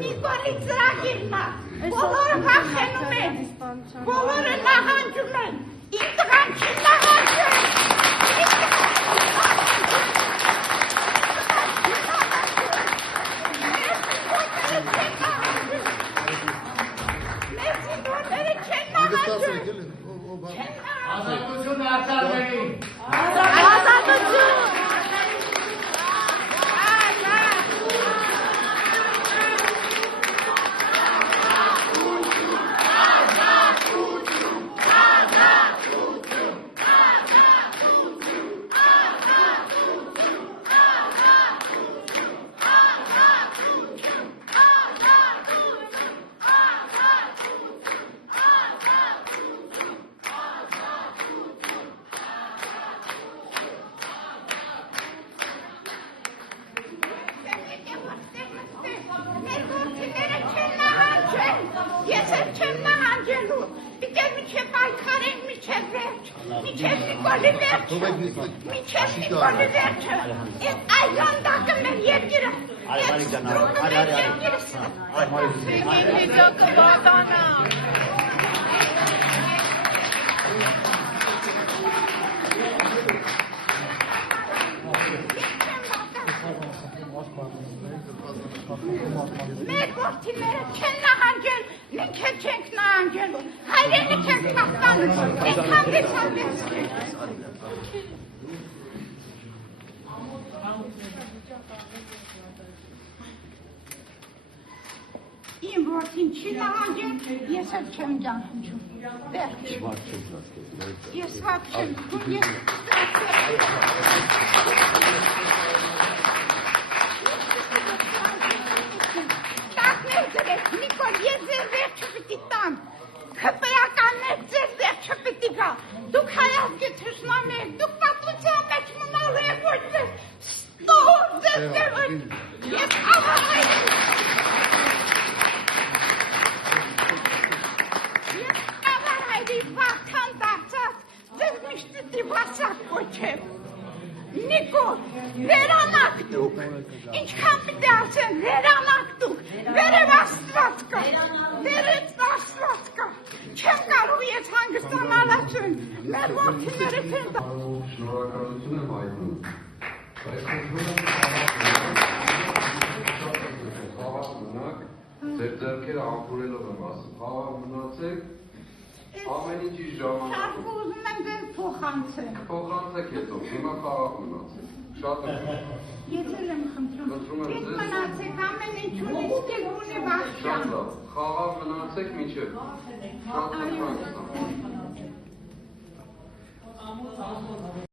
Նիկոլի ծրագիրն է, բոլորը վախենում են, բոլորը նահանջում են, իմ տղան չի նահանջել, մեր զինվորները չեն նահանջել, Ազատություն արտարներին։ Ազատություն։ Ես էլ չեմ նահանջելու, պիտե միչև պայքարենք միչև վերջ, միչև Նիկոլի վերջը, միչև Նիկոլի վերջը, էս այլանդակը մեր երկիրը, էս ստրուկը մեր երկիրս է, Սիմիլիզակը բազանա։ Մեր որդիները չեն նահանջել, մենք էլ չենք նահանջելու, հայրենիք ենք պահպանում, այնքան վեցալվեցք ենք։ Իմ որդին չի նահանջել, ես էլ չեմ նահանջում, վերջ։ Ես վատ չեմ, ես Նիկոլ, ես ձեր վերջը պիտի տամ, խպեականներ ձեր վերջը պիտի գա, դուք հայազգի թշնամեր, դուք պատմության մեջ մնալու եք, որ ձեր ստոր ձեր ես ավահայրի, ես ավահայրի վախթան դարձած, ձեր միշտի վասակ կոչեմ, Նիկոլ, վերանակ դուք, ինչքան պիտի ասեն, վերանակ դուք, վերև աստված կա, վերև աստված կա, չեմ կարող ես հանգստանալ ասեն, մեր որդիները չեն դա։ Շնորհակալություն եմ հայտնում, բայց խաղաղ մնաք, ձեր ձեռքերը ամփորելով եմ ասում, խաղաղ մնացեք, ամեն ինչի ժամանակ։ Շարքը ուզում եմ ձեր փոխանցեմ։ Փոխանցեք հետո, հիմա խաղաղ մնացեք, շատ եմ։ Ես էլ եմ խնդրում, ես մնացեք ամեն ինչ ունես կեկ ունի վախճան։ Շատ լավ, խաղաղ մնացեք մինչև, շատ եմ հանգստանում։